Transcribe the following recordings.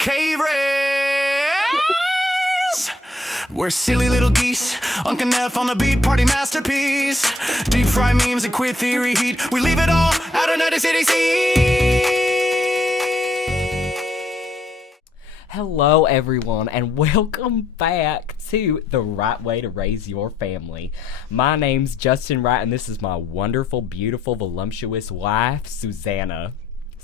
Cave race. We're silly little geese, Uncle Neff on the beat, party masterpiece. Deep fry memes and queer theory heat. We leave it all out of 90 City Hello everyone and welcome back to The Right Way to Raise Your Family. My name's Justin Wright and this is my wonderful, beautiful, voluptuous wife, Susana.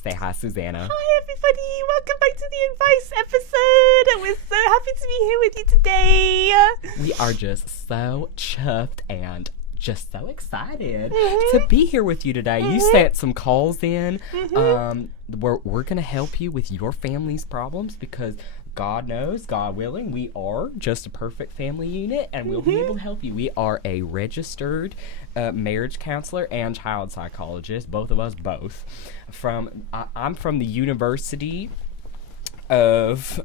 Say hi, Susana. Hi everybody, welcome back to the advice episode. We're so happy to be here with you today. We are just so chuffed and just so excited to be here with you today. You sent some calls in. We're going to help you with your family's problems because God knows, God willing, we are just a perfect family unit and we'll be able to help you. We are a registered marriage counselor and child psychologist, both of us both. I'm from the University of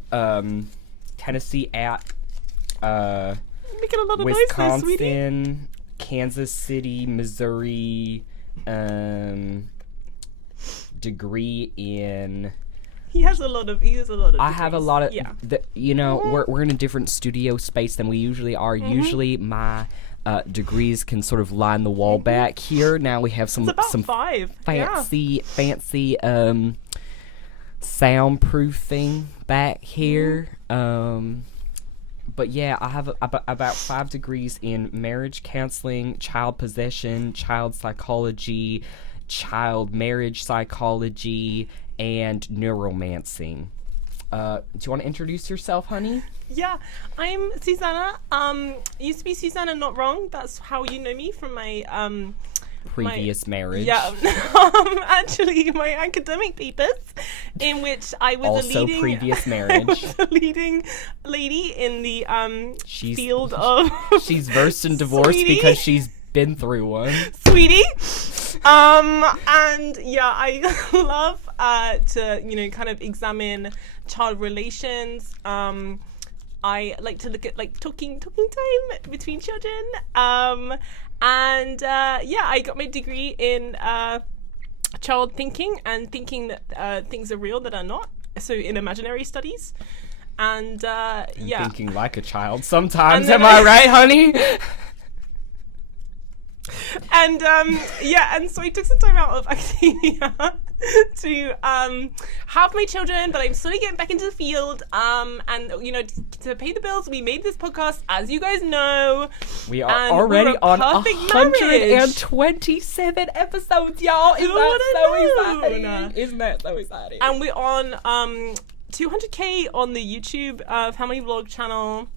Tennessee at Making a lot of Wisconsin, noise there, sweetie. Kansas City, Missouri, degree in... He has a lot of I degrees. have a lot of, yeah. We're in a different studio space than we usually are. Usually my degrees can sort of line the wall back here. Now we have some It's about 5. fancy soundproofing back here. But yeah, I have about 5 degrees in marriage counseling, child possession, child psychology, child marriage psychology, and neuromancing. Do you want to introduce yourself, honey? Yeah, I'm Susana. Used to be Susana Not Wrong. That's how you know me from my Previous marriage. Yeah, actually, my academic papers, in which I was Also the leading, previous marriage. the leading lady in the She's- field of She's versed in divorce Sweetie. because she's been through one. sweetie. And yeah, I love to kind of examine child relations. I like to look at like talking time between children. And I got my degree in child thinking and thinking that things are real that are not. So in imaginary studies. And Thinking like a child sometimes, And then am I right, honey? And and so I took some time out of academia to have my children, but I'm slowly getting back into the field. And to pay the bills, we made this podcast, as you guys know. We are And already we're a on perfect 127 episodes, y'all. Isn't that so exciting? Isn't that so exciting? And we're on 200K on the YouTube family vlog channel.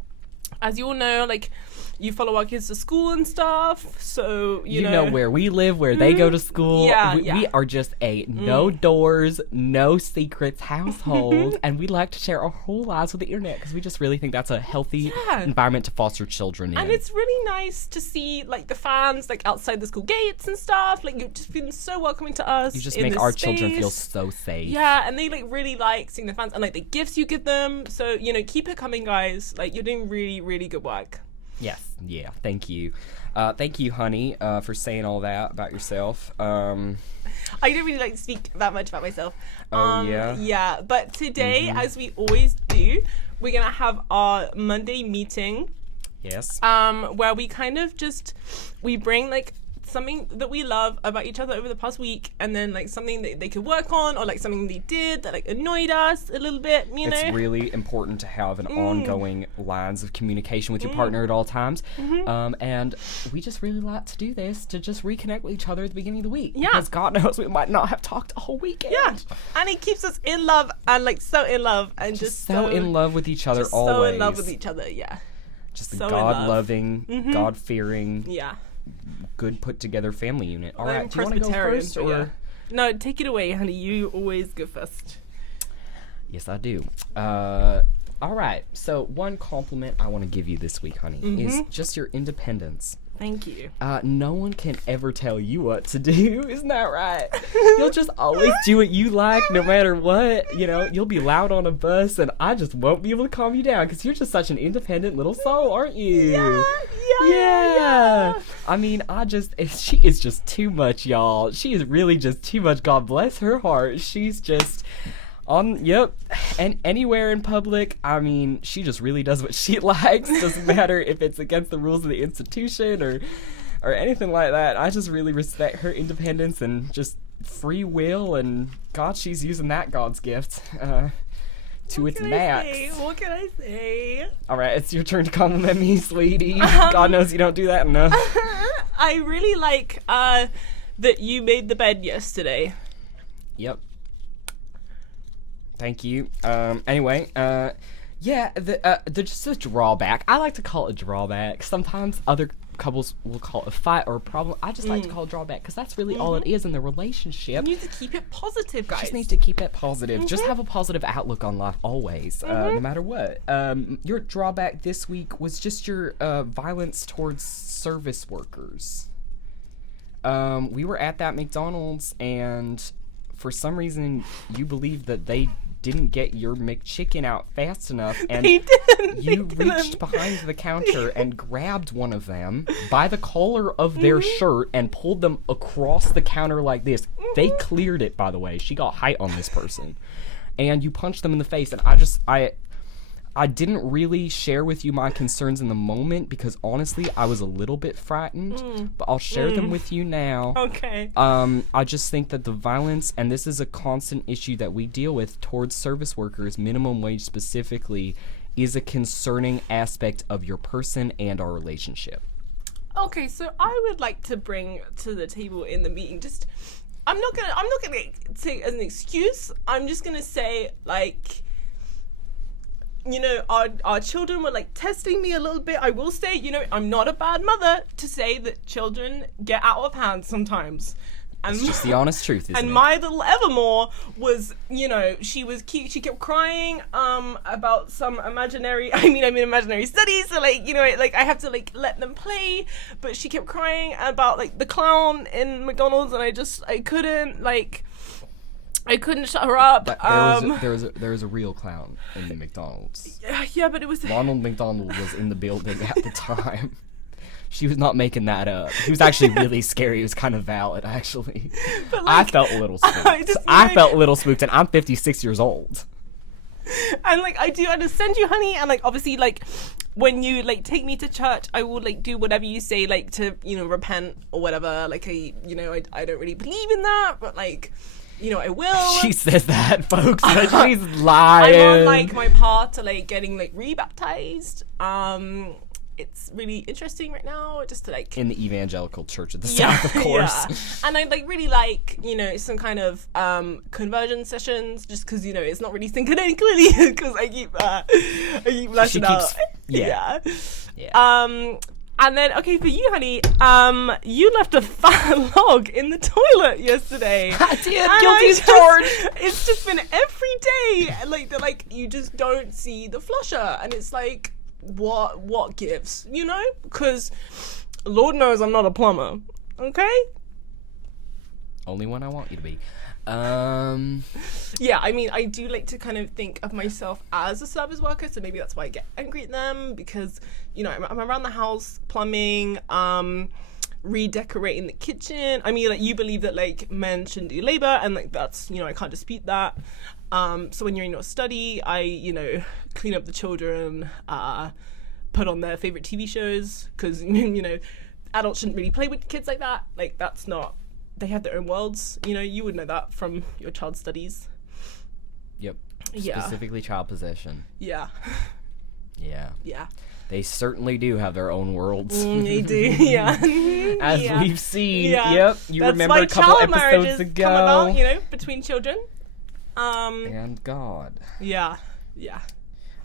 As you all know, like, you follow our kids to school and stuff, so you know where we live, where they go to school. Yeah, we are just a no doors, no secrets household, and we like to share our whole lives with the internet because we just really think that's a healthy environment to foster children in. And it's really nice to see like the fans like outside the school gates and stuff. Like, you've just been so welcoming to us. You just in make this our space. children feel so safe. Yeah, and they like really like seeing the fans and like the gifts you give them. So keep it coming, guys. Like, you're doing really, really good work. Yes. Yeah. Thank you. Thank you, honey, for saying all that about yourself. I don't really like to speak that much about myself. Yeah? Yeah, but today, as we always do, we're going to have our Monday meeting. Yes. Where we kind of we bring like something that we love about each other over the past week, and then like something that they could work on, or like something they did that like annoyed us a little bit, It's really important to have an ongoing lines of communication with your partner at all times. And we just really like to do this to just reconnect with each other at the beginning of the week. Yeah. Because God knows we might not have talked a whole weekend. Yeah, and it keeps us in love and like so in love and just so in love with each other just always. so in love with each other. Yeah, Just a so in love. God-loving, God-fearing, yeah. good put-together family unit. All I'm right, do you want to go Presbyterian, first? but Or? yeah. No, take it away, honey. You always go first. Yes, I do. All right, so one compliment I want to give you this week, honey, is just your independence. Thank you. No one can ever tell you what to do. Isn't that right? You'll just always do what you like no matter what. You know, you'll be loud on a bus and I just won't be able to calm you down because you're just such an independent little soul, aren't you? Yeah. I mean, she is just too much, y'all. She is really just too much. God bless her heart. She's just... Yep, and anywhere in public. I mean, she just really does what she likes. Doesn't matter if it's against the rules of the institution or anything like that. I just really respect her independence and just free will, and God, she's using that God's gift to its max. What can I say? All right, it's your turn to compliment me, sweetie. God knows you don't do that enough. I really like that you made the bed yesterday. Yep. Thank you. Anyway, yeah, there's just a drawback. I like to call it a drawback. Sometimes other couples will call it a fight or a problem. I just like to call it a drawback because that's really all it is in the relationship. You need to keep it positive, guys. Just need to keep it positive. Just have a positive outlook on life always, no matter what. Your drawback this week was just your violence towards service workers. We were at that McDonald's, and for some reason you believe that they didn't get your McChicken out fast enough, and you reached behind the counter and grabbed one of them by the collar of their shirt and pulled them across the counter like this. They cleared it, by the way. She got height on this person. And you punched them in the face, and I didn't really share with you my concerns in the moment because honestly I was a little bit frightened, but I'll share them with you now. Okay. I just think that the violence, and this is a constant issue that we deal with towards service workers, minimum wage specifically, is a concerning aspect of your person and our relationship. Okay, so I would like to bring to the table in the meeting just I'm not gonna say as an excuse. I'm just gonna say, like, you know, our children were like testing me a little bit. I will say, you know, I'm not a bad mother to say that children get out of hand sometimes. And it's just the honest truth, isn't it? And my little Evermore was, you know, she was cute. She kept crying about some imaginary, I'm in imaginary studies, so like, you know, like I have to like let them play, but she kept crying about like the clown in McDonald's, and I couldn't shut her up. There was a real clown in the McDonald's. Yeah, but it was Ronald McDonald was in the building at the time. She was not making that up. He was actually really scary. It was kind of valid, actually. But like, I felt a little spooked. I felt a little spooked, and I'm 56 years old. And like, I do understand you, honey. And like, obviously, like, when you like take me to church, I will like do whatever you say, like to, you know, repent or whatever. Like, I don't really believe in that, but like, you know, I will. She says that, folks, but she's lying. I'm on like my path to like getting like rebaptized. It's really interesting right now, just to like in the evangelical church of the South, of course. Yeah. And I like really like, you know, some kind of conversion sessions, just because, you know, it's not really sinking in clearly because I keep lashing out. Yeah. And then, okay, for you, honey, you left a fat log in the toilet yesterday. I did. Guilty as charged. It's just been every day, like you just don't see the flusher, and it's like, what gives, you know? Because Lord knows I'm not a plumber, okay? Only when I want you to be. Yeah, I mean, I do like to kind of think of myself as a service worker, so maybe that's why I get angry at them, because, you know, I'm around the house plumbing, redecorating the kitchen. I mean, like, you believe that like men shouldn't do labor, and like that's, you know, I can't dispute that. So when you're in your study, I, you know, clean up the children, put on their favorite TV shows, because, you know, adults shouldn't really play with kids like that. Like, that's not, they have their own worlds. You know, you would know that from your child studies. Yep. Yeah. Specifically child possession. Yeah. Yeah. Yeah. They certainly do have their own worlds. They do, yeah. As yeah. we've seen. Yeah. Yep. You That's remember why a couple child episodes marriages ago. come about, you know, between children. And God. Yeah. Yeah.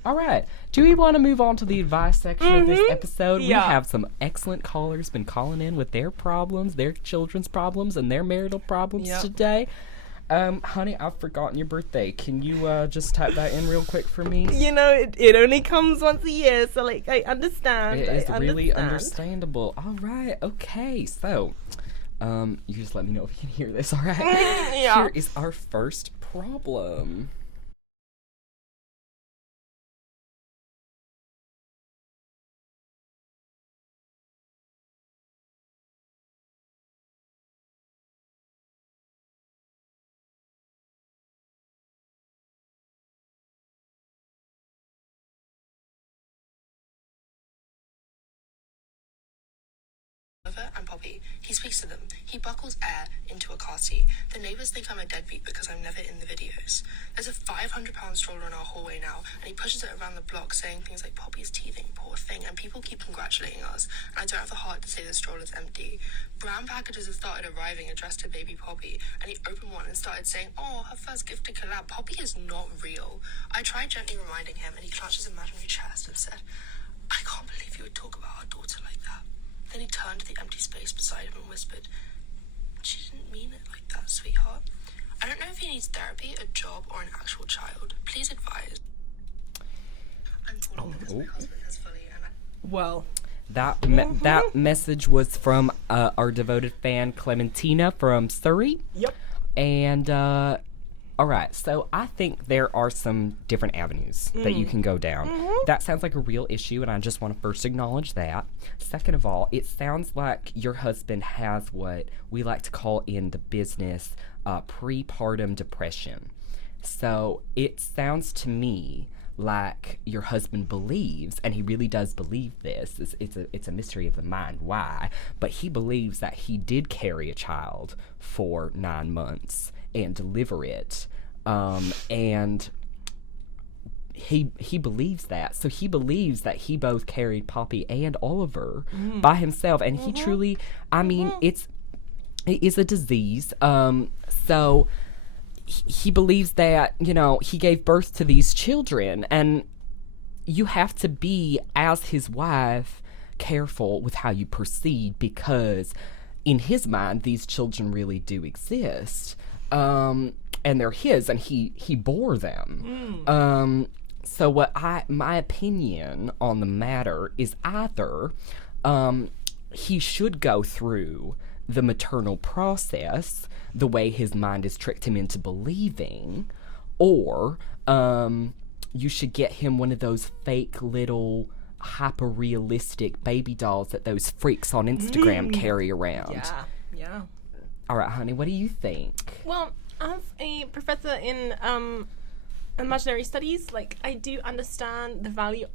All right. Do we want to move on to the advice section of this episode? Yeah. We have some excellent callers been calling in with their problems, their children's problems, and their marital problems today. Honey, I've forgotten your birthday. Can you just type that in real quick for me? You know, it only comes once a year, so like I understand. It is really understandable. All right. Okay. So, you just let me know if you can hear this. All right. Yeah. Here is our first problem. Oliver and Poppy. He speaks to them. He buckles air into a car seat. The neighbours think I'm a deadbeat because I'm never in the videos. There's a 500-pound stroller in our hallway now, and he pushes it around the block saying things like, Poppy's teething, poor thing, and people keep congratulating us, and I don't have the heart to say the stroller's empty. Brown packages have started arriving addressed to baby Poppy, and he opened one and started saying, oh, her first gift to collab. Poppy is not real. I tried gently reminding him, and he clutched his imaginary chest and said, I can't believe you would talk about our daughter like that. Then he turned to the empty space beside him and whispered, she didn't mean it like that, sweetheart. I don't know if he needs therapy, a job, or an actual child. Please advise. I'm torn because my husband has fully Well, That message was from our devoted fan Clementina from Surrey. Yep. And all right, so I think there are some different avenues that you can go down. That sounds like a real issue, and I just want to first acknowledge that. Second of all, it sounds like your husband has what we like to call in the business prepartum depression. So it sounds to me like your husband believes, and he really does believe this. It's a mystery of the mind why, but he believes that he did carry a child for 9 months and deliver it, and he believes that. So he believes that he both carried Poppy and Oliver by himself, and he truly, I mean, it is a disease. So he believes that, you know, he gave birth to these children, and you have to be, as his wife, careful with how you proceed, because in his mind, these children really do exist. And they're his, and he bore them. So my opinion on the matter is either he should go through the maternal process the way his mind has tricked him into believing, or you should get him one of those fake little hyper-realistic baby dolls that those freaks on Instagram carry around. Yeah. All right, honey, what do you think? Well, as a professor in imaginary studies, like, I do understand the value.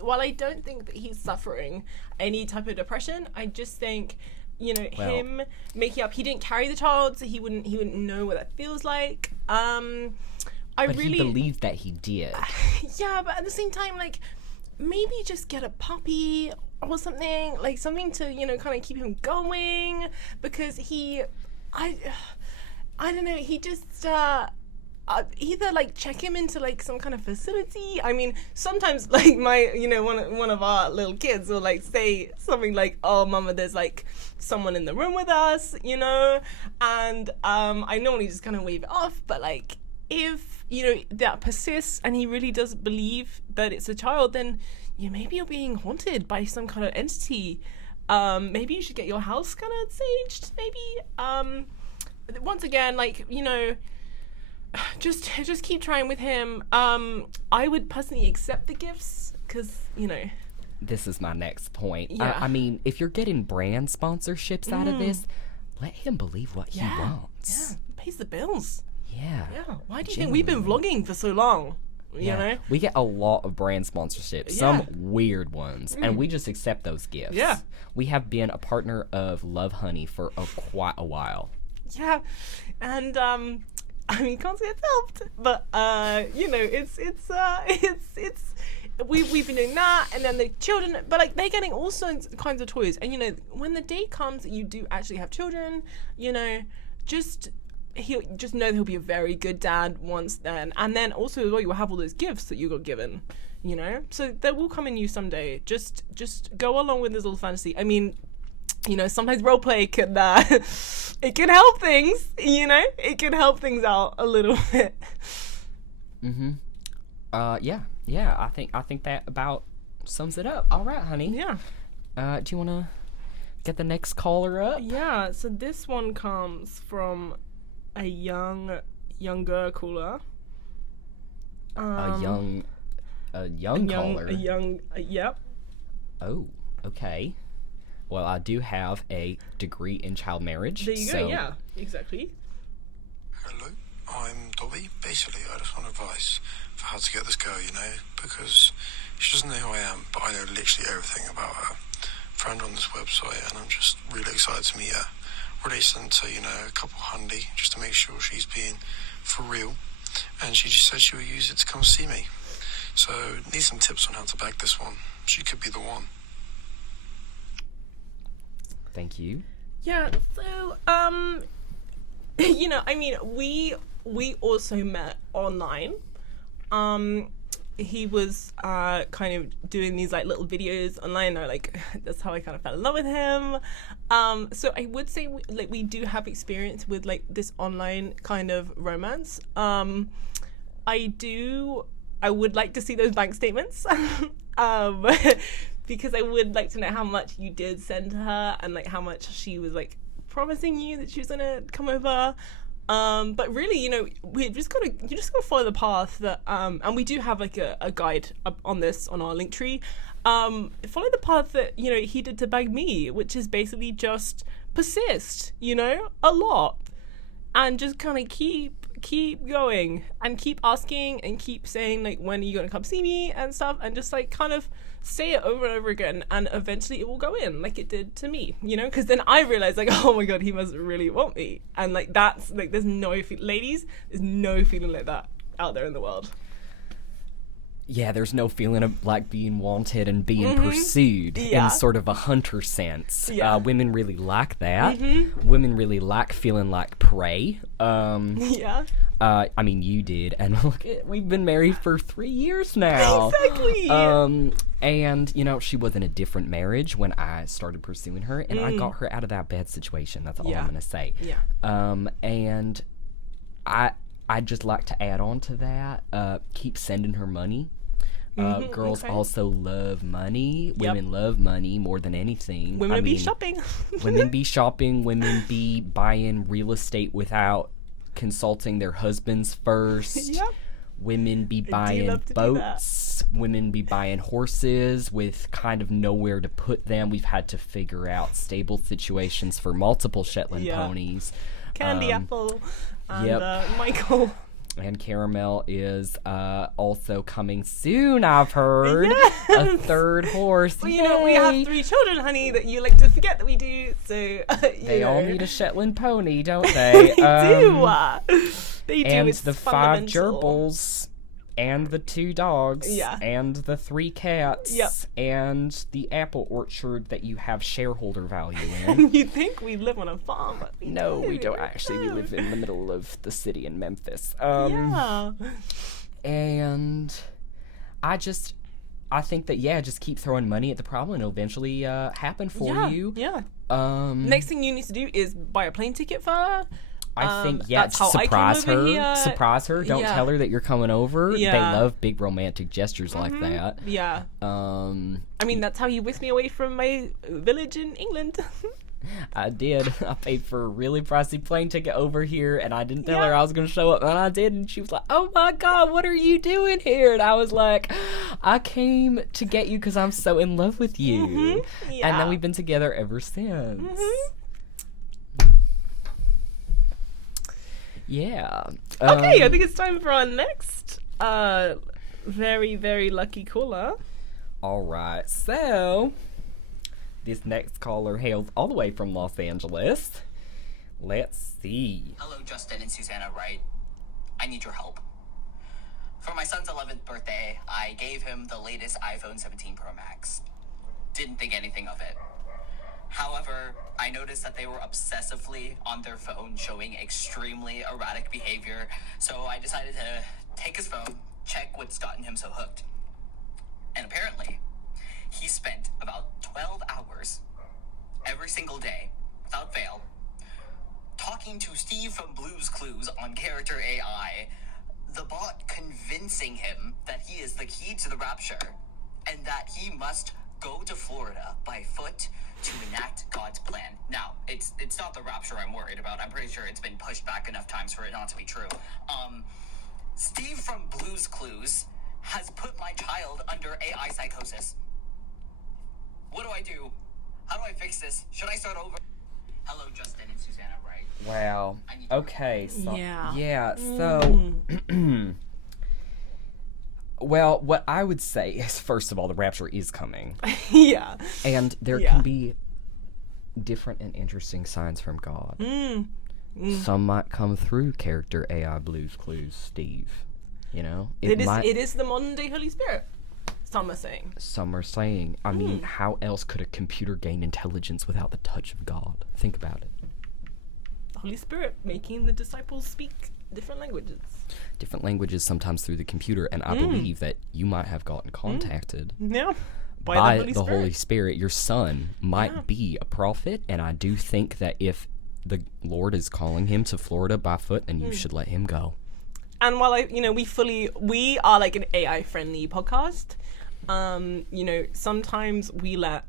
While I don't think that he's suffering any type of depression, I just think, you know, him making up, he didn't carry the child, so he wouldn't know what that feels like. But he believed that he did. Yeah, but at the same time, like, maybe just get a puppy or something, like something to, you know, kind of keep him going, because I don't know, he just either like check him into like some kind of facility. I mean, sometimes like my, you know, one of our little kids will like say something like, oh mama, there's like someone in the room with us, you know, and I normally just kind of wave it off, but like if, you know, that persists and he really does believe that it's a child, then maybe you're being haunted by some kind of entity. Maybe you should get your house kind of saged, maybe. Once again, like, you know, just keep trying with him. I would personally accept the gifts, because, you know, this is my next point. Yeah. I mean, if you're getting brand sponsorships out of this, let him believe what he wants. Yeah, pays the bills. Yeah. Why do you think we've been vlogging for so long? You know? We get a lot of brand sponsorships, some weird ones, and we just accept those gifts. Yeah. We have been a partner of Love Honey for quite a while. Yeah. And I mean, can't say it's helped, but you know, it's we've been doing that, and then the children, but like they're getting all sorts kinds of toys, and you know, when the day comes that you do actually have children, you know, he'll know that he'll be a very good dad once then, and then also as well, you will have all those gifts that you got given, you know, so that will come in you someday. Just go along with this little fantasy. I mean, you know, sometimes roleplay can it can help things, you know, it can help things out a little bit. Yeah. I think that about sums it up. All right, honey. Yeah. Do you want to get the next caller up? Yeah. So this one comes from a younger caller. A young caller. Yep. Oh, okay. Well, I do have a degree in child marriage. There you go, yeah, exactly. Hello, I'm Dobby. Basically, I just want advice for how to get this girl, you know, because she doesn't know who I am, but I know literally everything about her. friend on this website, and I'm just really excited to meet her. Already sent her, a couple handy, just to make sure she's being for real. And she just said she would use it to come see me. So, need some tips on how to bag this one. She could be the one. Thank you. Yeah, so, we also met online. He was kind of doing these like little videos online. That's how I kind of fell in love with him. So I would say we do have experience with like this online kind of romance. I would like to see those bank statements. Because I would like to know how much you did send to her and like how much she was like promising you that she was gonna come over. But really, you just gotta follow the path that and we do have like a guide on this on our link tree. Follow the path that he did to bag me, which is basically just persist, a lot, and just kind of keep going and keep asking and keep saying like, when are you gonna come see me and stuff, and just like kind of say it over and over again, and eventually it will go in like it did to me, because then I realized like, oh my god, he must really want me, and like that's like there's no ladies, there's no feeling like that out there in the world. Yeah, there's no feeling of like being wanted and being pursued in sort of a hunter sense. Yeah. Women really like that. Women really like feeling like prey. Yeah. I mean, you did, and look, we've been married for 3 years now. Exactly. And she was in a different marriage when I started pursuing her, and I got her out of that bad situation. That's all I'm gonna say. Yeah. And I'd just like to add on to that. Keep sending her money. Girls also love money. Women love money more than anything. Women be shopping. Women be shopping. Women be buying real estate without consulting their husbands first. Yep. Women be buying boats. Women be buying horses with kind of nowhere to put them. We've had to figure out stable situations for multiple Shetland ponies. Candy Apple and Michael. And Caramel is also coming soon, I've heard. Yes. A third horse. Well, we have 3 children, honey, that you like to forget that we do. So they all need a Shetland pony, don't they? They do. They do. And it's the 5 fundamental. gerbils, and the 2 dogs, Yeah. and the 3 cats, Yep. and the apple orchard that you have shareholder value in. You think we live on a farm? But No, we don't actually. We live in the middle of the city in Memphis. Yeah. And I think that, just keep throwing money at the problem and it'll eventually happen for you. Yeah. Next thing you need to do is buy a plane ticket for her. I think, that's just how I came surprise over her. here. Surprise her. Don't Yeah. tell her that you're coming over. Yeah. They love big romantic gestures like that. Yeah. I mean, that's how you whisked me away from my village in England. I did. I paid for a really pricey plane ticket over here, and I didn't tell her I was going to show up, and I did, and she was like, oh my god, what are you doing here? And I was like, I came to get you because I'm so in love with you. Yeah. And then we've been together ever since. Yeah. Okay, I think it's time for our next very, very lucky caller. All right, so this next caller hails all the way from Los Angeles. Let's see. Hello, Justin and Susana Wright. I need your help. For my son's 11th birthday, I gave him the latest iPhone 17 Pro Max. Didn't think anything of it. However, I noticed that they were obsessively on their phone showing extremely erratic behavior, so I decided to take his phone, check what's gotten him so hooked. And apparently, he spent about 12 hours every single day, without fail, talking to Steve from Blue's Clues on Character AI, the bot convincing him that he is the key to the rapture, and that he must go to Florida by foot to enact God's plan. Now, it's not the rapture I'm worried about. I'm pretty sure it's been pushed back enough times for it not to be true. Steve from Blue's Clues has put my child under AI psychosis. What do I do? How do I fix this? Should I start over? Hello, Justin and Susana Wright. Wow. Okay. So, Yeah. Yeah. So, Well, what I would say is, first of all, the rapture is coming. Yeah. And there Yeah. can be different and interesting signs from God. Some might come through character AI Blues Clues Steve. You know? It is the modern day Holy Spirit, some are saying. Some are saying, I mean, how else could a computer gain intelligence without the touch of God? Think about it. The Holy Spirit making the disciples speak different languages. Different languages, sometimes through the computer, and I believe that you might have gotten contacted Yeah. by the Holy Spirit. Your son might be a prophet, and I do think that if the Lord is calling him to Florida by foot, then you should let him go. And while we are like an AI friendly podcast, sometimes we let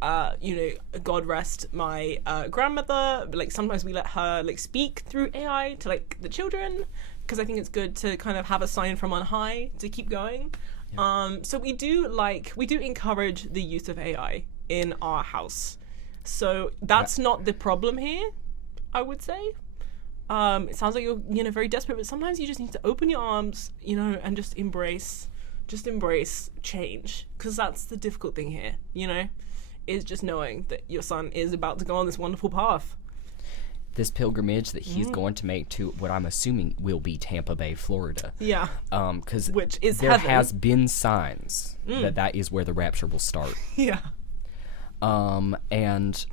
God rest my grandmother, like sometimes we let her like speak through AI to like the children, because I think it's good to kind of have a sign from on high to keep going. So we do encourage the use of AI in our house. So that's not the problem here, I would say. It sounds like you're very desperate, but sometimes you just need to open your arms, and just embrace change, because that's the difficult thing here, is just knowing that your son is about to go on this wonderful path. This pilgrimage that he's going to make to what I'm assuming will be Tampa Bay, Florida. Yeah. Because which is there heaven. has been signs that is where the rapture will start. Yeah. And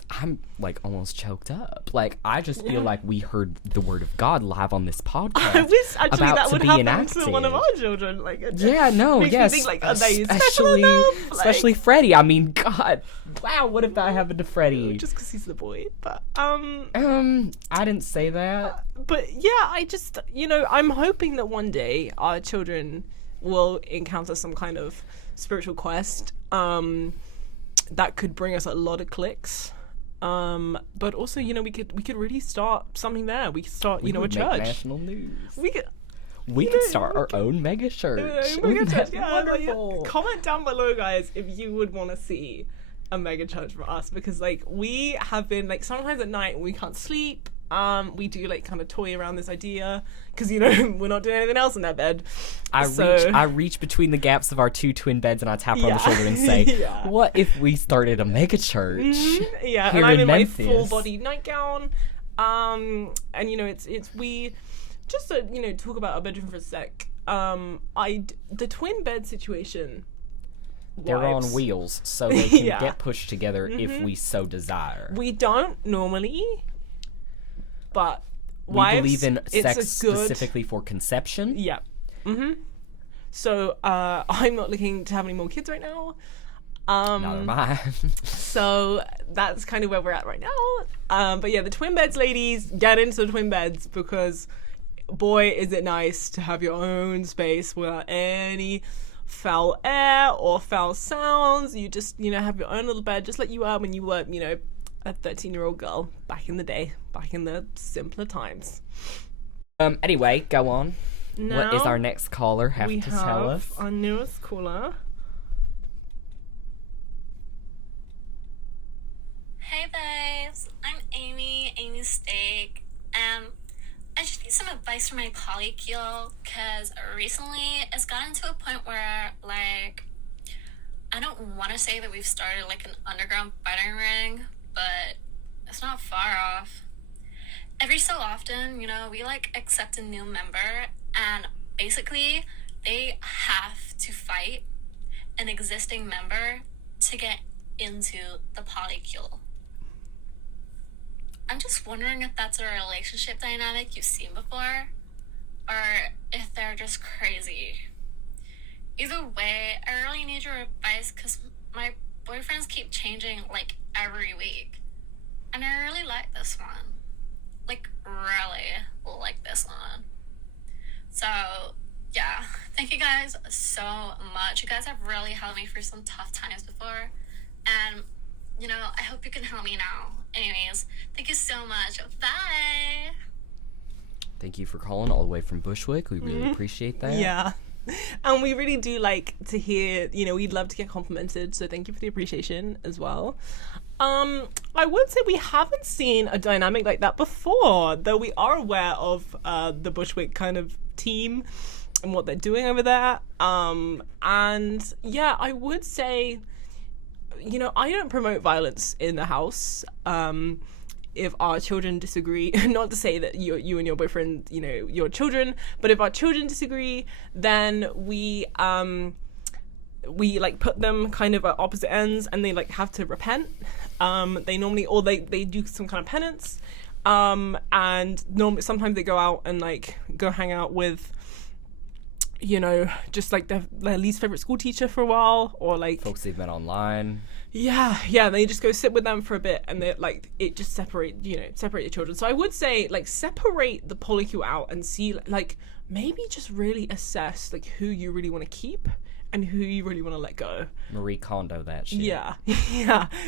I'm like almost choked up. Like I just feel like we heard the word of God live on this podcast. I wish actually about that to would be happen enacted. to one of our children. Like, makes me think, like, are they special enough? Especially Freddie. I mean, God, wow, what if that happened to Freddie? Just because he's the boy, but I didn't say that. But yeah, I just I'm hoping that one day our children will encounter some kind of spiritual quest that could bring us a lot of clicks. But also, we could really start something there. We could start, a church. Make national news. We could start our own mega church. Wouldn't that be wonderful? Comment down below, guys, if you would want to see a mega church for us, because we have been sometimes at night we can't sleep. We do kind of toy around this idea because we're not doing anything else in that bed. I reach between the gaps of our two twin beds and I tap her on the shoulder and say, "What if we started a mega church?" Yeah, here and I'm in Memphis. my full body nightgown. And it's we just to talk about our bedroom for a sec. The twin bed situation. They're on wheels, so they can get pushed together if we so desire. We don't normally. But we believe in sex specifically for conception. Yeah. So I'm not looking to have any more kids right now. Neither am I. So that's kind of where we're at right now. But yeah, the twin beds, ladies, get into the twin beds, because boy, is it nice to have your own space without any foul air or foul sounds. You just have your own little bed, just like you were when you were a 13-year-old girl back in the day, back in the simpler times. Anyway, go on. Now, what is our next caller have to tell us? Our newest caller. Hey babes, I'm Amy Steak, and I just need some advice from my polycule, because recently it's gotten to a point where, I don't want to say that we've started an underground fighting ring, but it's not far off. Every so often, we accept a new member, and basically they have to fight an existing member to get into the polycule. I'm just wondering if that's a relationship dynamic you've seen before, or if they're just crazy. Either way, I really need your advice, because my boyfriends keep changing every week, and I really like this one. Really like this one. So yeah, thank you guys so much. You guys have really helped me through some tough times before, and I hope you can help me now. Anyways, thank you so much. Bye. Thank you for calling all the way from Bushwick. We really appreciate that. Yeah. And we really do like to hear, we'd love to get complimented, so thank you for the appreciation as well. I would say we haven't seen a dynamic like that before, though we are aware of the Bushwick kind of team. and what they're doing over there. And yeah, I would say, I don't promote violence in the house. If our children disagree, not to say that you and your boyfriend, your children, but if our children disagree, then we like put them kind of at opposite ends, and they like have to repent. They normally, or they do some kind of penance. And normally, sometimes they go out and like go hang out with, just like their least favorite school teacher for a while, or like Folks they've met online. Yeah, they just go sit with them for a bit, and they like it just separate the children. So I would say like separate the polycule out and see like maybe just really assess like who you really want to keep and who you really want to let go. Marie Kondo that shit. Yeah,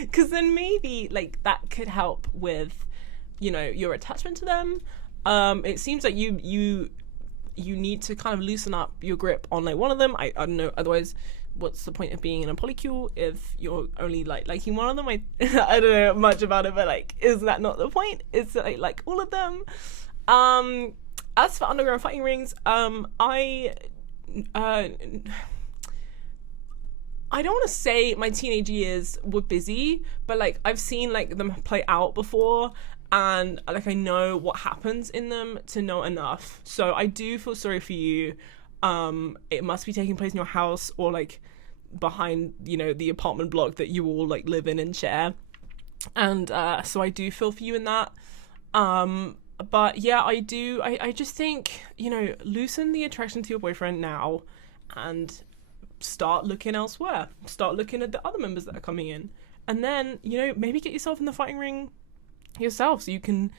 because then maybe like that could help with your attachment to them. It seems like you need to kind of loosen up your grip on like one of them. I don't know, otherwise what's the point of being in a polycule if you're only like liking one of them? I don't know much about it, but like, is that not the point? Is it like all of them? As for underground fighting rings, I don't want to say my teenage years were busy, but like I've seen like them play out before, and like I know what happens in them to know enough. So I do feel sorry for you. It must be taking place in your house or like behind the apartment block that you all like live in and share, and so I do feel for you in that. But yeah, I just think loosen the attraction to your boyfriend now and start looking elsewhere, start looking at the other members that are coming in, and then maybe get yourself in the fighting ring yourself so you can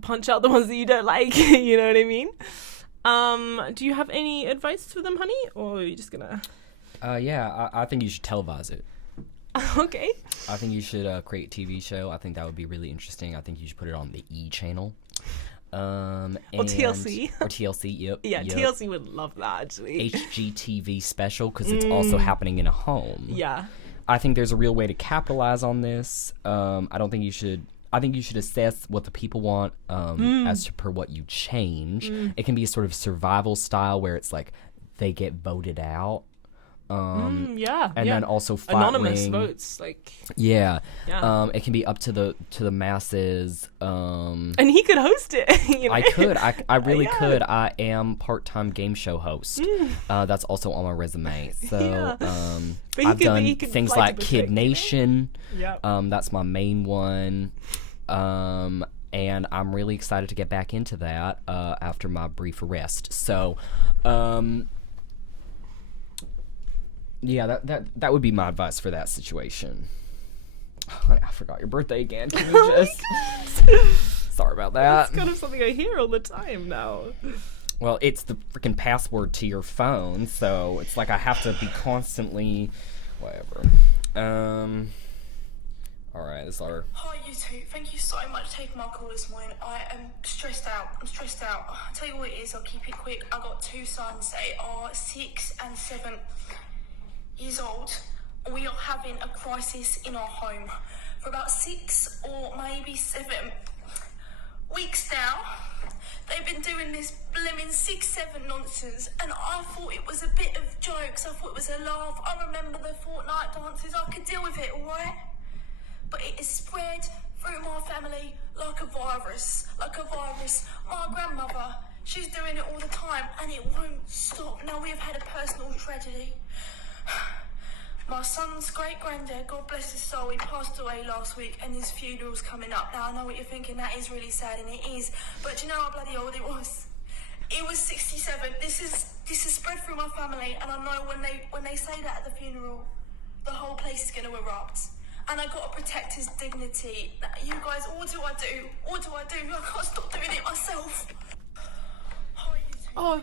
punch out the ones that you don't like. You know what I mean? Do you have any advice for them, honey, or are you just gonna I think you should televise it. Okay. I think you should create a TV show. I think that would be really interesting. I think you should put it on the E channel. Or TLC. Or TLC, yep. Yeah, yep. TLC would love that, actually. HGTV special, because it's also happening in a home. Yeah. I think there's a real way to capitalize on this. I think you should assess what the people want as per what you change. It can be a sort of survival style where it's like they get voted out. And then also fight anonymous ring. Votes, like it can be up to the masses. And he could host it. I really could. I am part-time game show host. That's also on my resume. So I've done things like Kid Nation. That's my main one. And I'm really excited to get back into that after my brief arrest. So that would be my advice for that situation. Honey, I forgot your birthday again. Can you just... Sorry about that. It's kind of something I hear all the time now. Well, it's the freaking password to your phone, so it's like I have to be constantly... Whatever. Alright, this is our... Hi, you two. Thank you so much for taking my call this morning. I am stressed out. I'll tell you what it is. I'll keep it quick. I've got two sons. They are 6 and 7 years old. We are having a crisis in our home for about 6 or maybe 7 weeks now. They've been doing this blimmin' 6-7 nonsense, and I thought it was a bit of jokes. I thought it was a laugh. I remember the Fortnite dances. I could deal with it, alright? But it is spread through my family like a virus. My grandmother, she's doing it all the time, and it won't stop. Now we have had a personal tragedy. My son's great-granddad, God bless his soul, he passed away last week, and his funeral's coming up. Now I know what you're thinking, that is really sad, and it is. But do you know how bloody old it was? It was 67. This is spread through my family, and I know when they say that at the funeral, the whole place is going to erupt. And I got to protect his dignity. You guys, what do I do? I can't stop doing it myself. Oh,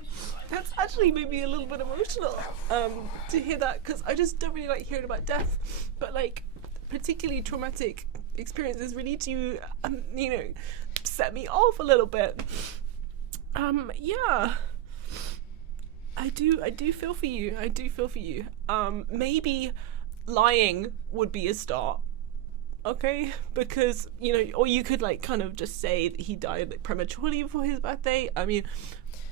that's actually made me a little bit emotional to hear that, because I just don't really like hearing about death, but like particularly traumatic experiences really do set me off a little bit. Yeah, I do feel for you. Maybe lying would be a start. okay, because or you could like kind of just say that he died like prematurely before his birthday. I mean,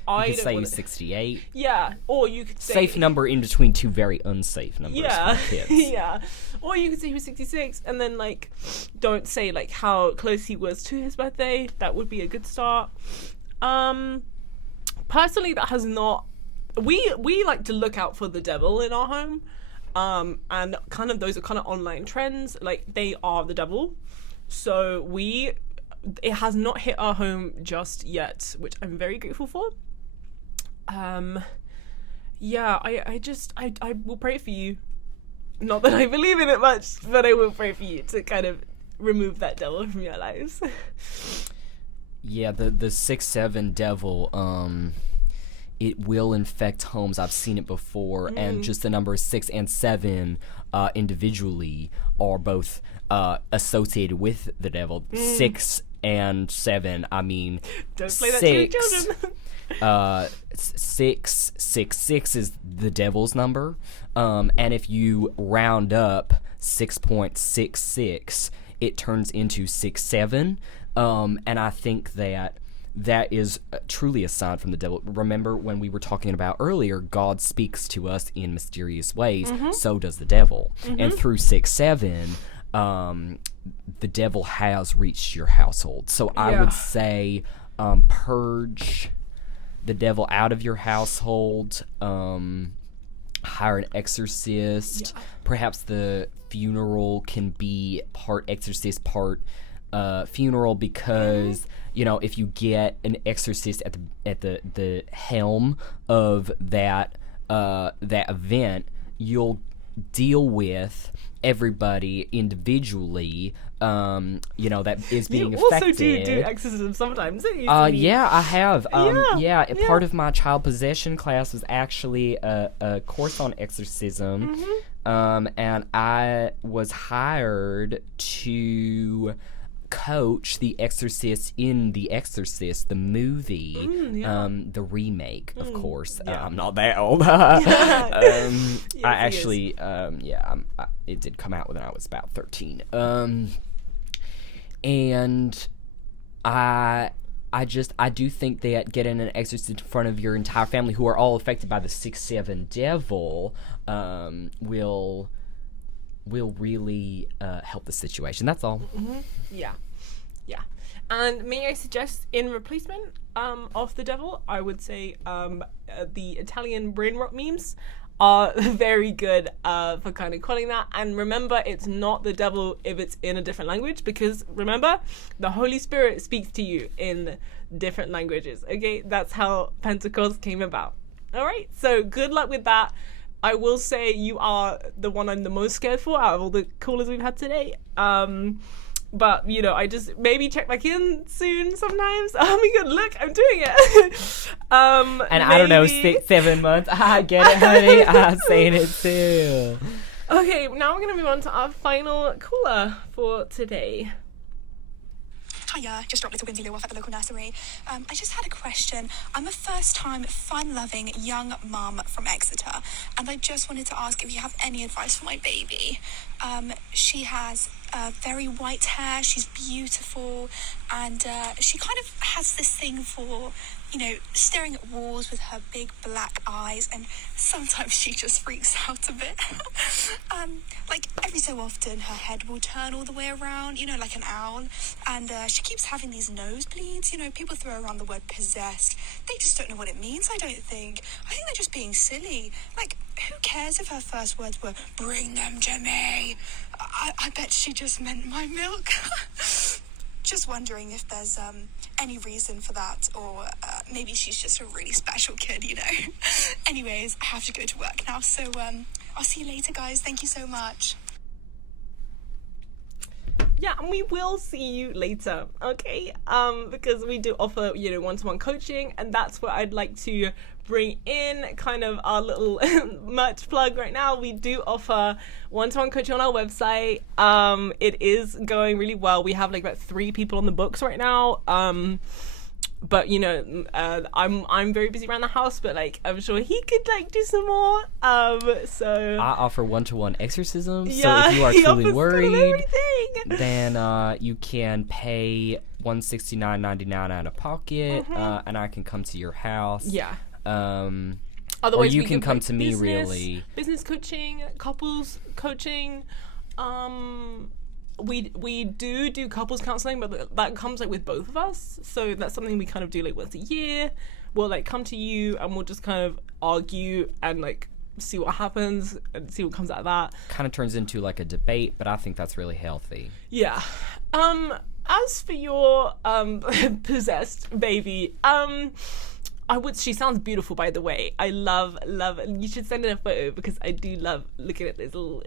I You could don't say wanna... he's 68. Yeah, or you could say Safe number in between two very unsafe numbers Yeah, for kids. yeah. Or you could say he was 66, and then like don't say like how close he was to his birthday. That would be a good start. Personally, that has not. We like to look out for the devil in our home. And kind of those are kind of online trends, like they are the devil. So it has not hit our home just yet, which I'm very grateful for. Yeah, I will pray for you. Not that I believe in it much, but I will pray for you to kind of remove that devil from your lives. Yeah, the 6-7 devil, it will infect homes. I've seen it before, and just the numbers 6 and 7 individually are both associated with the devil. 6 and 7, I mean, Don't play that to your children. 666 is the devil's number, and if you round up 6.66, it turns into 67, and I think that is truly a sign from the devil. Remember when we were talking about earlier, God speaks to us in mysterious ways, so does the devil. And through 6-7, the devil has reached your household. So I would say purge the devil out of your household, hire an exorcist. Perhaps the funeral can be part exorcist, part funeral, because if you get an exorcist at the helm of that event, you'll deal with everybody individually, that is being affected. You also do exorcism sometimes, don't you? Yeah, I have. Part of my child possession class was actually a course on exorcism, and I was hired to coach the exorcist in The Exorcist, the movie, the remake, of course. I'm not that old. It did come out when I was about 13. And I do think that getting an exorcist in front of your entire family, who are all affected by the 6-7 devil, will really help the situation. That's all. Yeah. And may I suggest, in replacement of the devil, I would say the Italian brain rot memes are very good for kind of calling that. And remember, it's not the devil if it's in a different language, because remember, the Holy Spirit speaks to you in different languages. Okay, that's how Pentecost came about. All right, so good luck with that. I will say you are the one I'm the most scared for out of all the callers we've had today. But I just maybe check back in soon sometimes. Oh my god, look, I'm doing it. And maybe... I don't know, 6-7 months. I get it, honey. I'm saying it too. Okay, now we're gonna move on to our final caller for today. Hiya, just dropped little Windsy Lou off at the local nursery. I just had a question. I'm a first-time, fun-loving young mum from Exeter, and I just wanted to ask if you have any advice for my baby. She has very white hair, she's beautiful, and she kind of has this thing for, staring at walls with her big black eyes, and sometimes she just freaks out a bit. Every so often her head will turn all the way around, like an owl, and she keeps having these nosebleeds. People throw around the word possessed. They just don't know what it means, I don't think. I think they're just being silly. Who cares if her first words were, "Bring them to me"? I bet she just meant my milk. Just wondering if there's any reason for that, or maybe she's just a really special kid, Anyways, I have to go to work now, so I'll see you later, guys. Thank you so much. Yeah, and we will see you later, okay? Because we do offer, one-to-one coaching, and that's what I'd like to bring in, kind of our little merch plug right now. We do offer one-to-one coaching on our website. It is going really well. We have about 3 people on the books right now. but you know, I'm very busy around the house, but like I'm sure he could like do some more. So I offer 1-to-1 exorcisms. yeah, So if you are he truly offers kind of worried, everything. then you can pay $169.99 out of pocket, and I can come to your house. Yeah. Or you we can give, come like, to me, really. Business coaching, couples coaching. We do couples counseling, but that comes like with both of us. So that's something we kind of do like once a year. We'll like come to you and we'll just kind of argue and like see what happens and see what comes out of that. Kind of turns into like a debate, but I think that's really healthy. Yeah. As for your possessed baby, she sounds beautiful, by the way. I love you should send in a photo because I do love looking at those little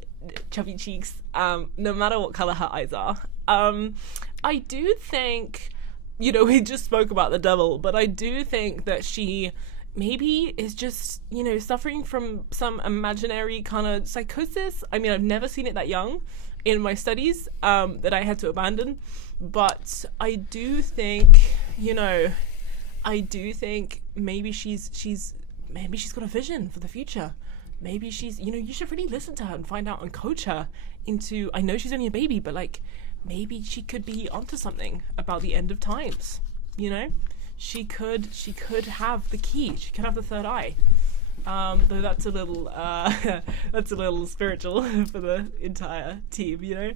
chubby cheeks, no matter what color her eyes are. I do think, you know, we just spoke about the devil, but I do think that she maybe is just, you know, suffering from some imaginary kind of psychosis. I mean, I've never seen it that young in my studies, that I had to abandon, but I do think, you know, maybe she's got a vision for the future. Maybe she's, you know, you should really listen to her and find out and coach her into, I know she's only a baby, but like maybe she could be onto something about the end of times, you know? She could have the key. She could have the third eye. Though that's a little spiritual for the entire team, you know?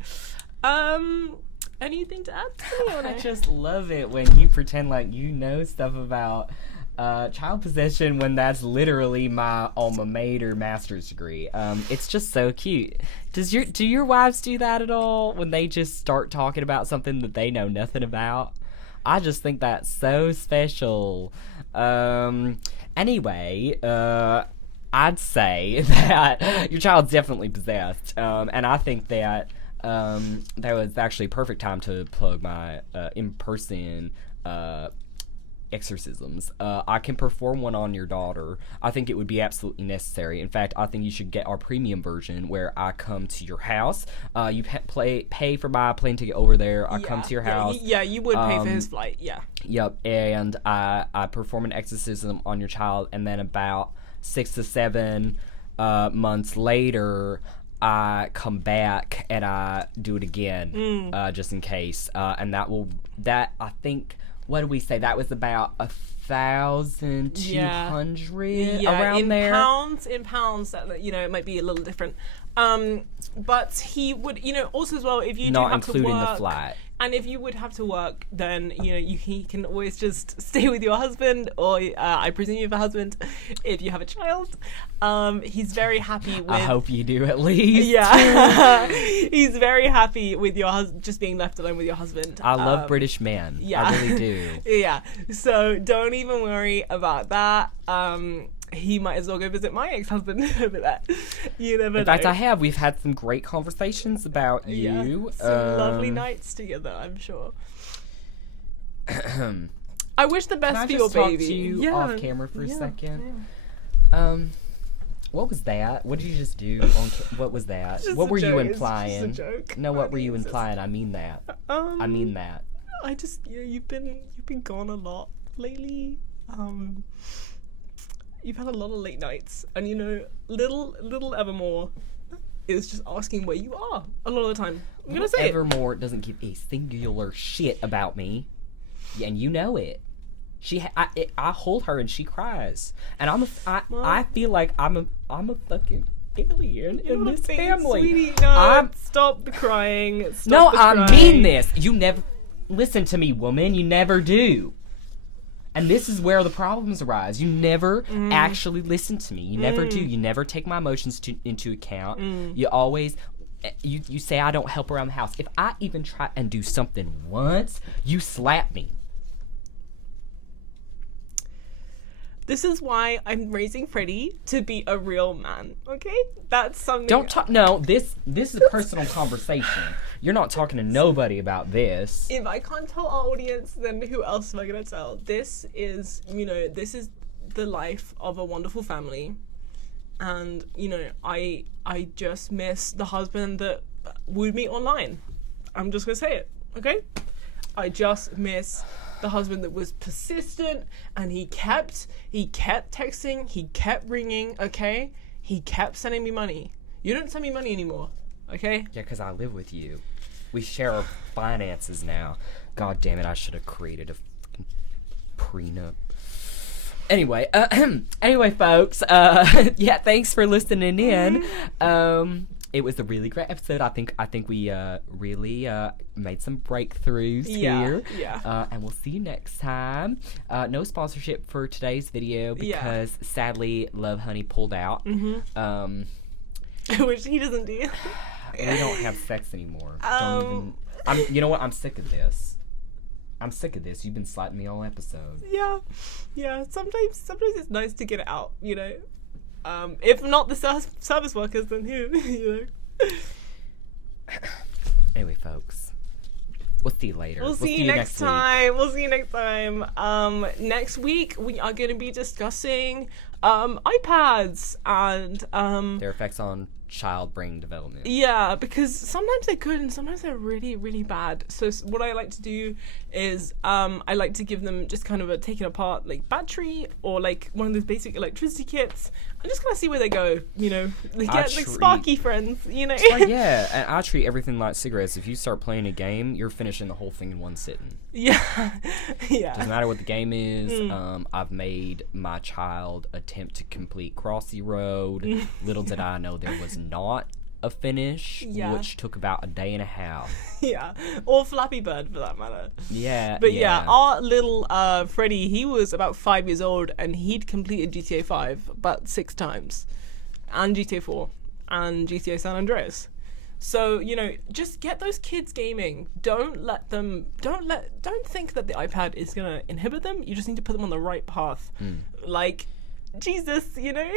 Anything to add to me? I just love it when you pretend like you know stuff about child possession when that's literally my alma mater master's degree. It's just so cute. Do your wives do that at all when they just start talking about something that they know nothing about? I just think that's so special. Anyway, I'd say that your child's definitely possessed, and I think that that was actually a perfect time to plug my in-person exorcisms. I can perform one on your daughter. I think it would be absolutely necessary. In fact, I think you should get our premium version where I come to your house. You pay for my plane ticket over there. I come to your house. Yeah, you would pay for his flight. Yeah. Yep, and I perform an exorcism on your child, and then about 6 to 7 months later, I come back and I do it again, just in case. And I think, what did we say? That was about 1,200 around there. In pounds, you know, it might be a little different. But he would, you know, also as well, if you not do have to work, including the flight. And if you would have to work, then, you know, he can always just stay with your husband, or I presume you have a husband, if you have a child. He's very happy with... I hope you do, at least. Yeah. He's very happy with your just being left alone with your husband. I love British men. Yeah. I really do. Yeah. So don't even worry about that. He might as well go visit my ex-husband over that. You never know. In fact, we've had some great conversations about you. Some lovely nights together, I'm sure. I wish the best for your baby. Can I just talk to you off camera for a second? Yeah. What was that? What did you just do? What was that? What were you implying? It's just a joke. No, what were you implying? I mean that. I mean that. I just, you know, you've been gone a lot lately. You've had a lot of late nights, and you know, little Evermore is just asking where you are a lot of the time. I'm gonna say Evermore doesn't give a singular shit about me, and you know it. I hold her and she cries, and I feel like I'm a fucking alien in this family. Sweetie, no, stop the crying. I mean this. You never listen to me, woman. You never do. And this is where the problems arise. You never actually listen to me. You never do. You never take my emotions into account. You always, you say I don't help around the house. If I even try and do something once, you slap me. This is why I'm raising Freddie to be a real man, okay? That's something... Don't talk... No, this is a personal conversation. You're not talking to nobody about this. If I can't tell our audience, then who else am I going to tell? This is, you know, this is the life of a wonderful family. And, you know, I just miss the husband that wooed me online. I'm just going to say it, okay? I just miss the husband that was persistent, and he kept texting, he kept ringing, okay? He kept sending me money. You don't send me money anymore, okay? Yeah, because I live with you. We share our finances now. God damn it, I should have created a fucking prenup. Anyway, folks, yeah, thanks for listening in. It was a really great episode. I think we really made some breakthroughs here. Yeah. And we'll see you next time. No sponsorship for today's video because sadly Love Honey pulled out. Which he doesn't do. We don't have sex anymore. You know what? I'm sick of this. You've been slapping me all episode. Yeah. Sometimes it's nice to get it out, you know. If not the service workers, then who, you know. Anyway, folks, we'll see you later. We'll see you next time. We'll see you next time. Next week we are going to be discussing iPads and their effects on child brain development. Yeah, because sometimes they're good and sometimes they're really, really bad. So what I like to do is I like to give them just kind of a taken apart like battery or like one of those basic electricity kits. I'm just gonna see where they go, you know. They get like sparky friends, you know. Yeah, and I treat everything like cigarettes. If you start playing a game, you're finishing the whole thing in one sitting. Yeah. Doesn't matter what the game is. I've made my child attempt to complete Crossy Road. Little did I know there was not a finish, which took about a day and a half. Yeah, or Flappy Bird for that matter. Yeah. But yeah, our little Freddy, he was about 5 years old and he'd completed GTA 5 about 6 times, and GTA 4 and GTA San Andreas. So, you know, just get those kids gaming. Don't think that the iPad is gonna inhibit them. You just need to put them on the right path. Like Jesus, you know.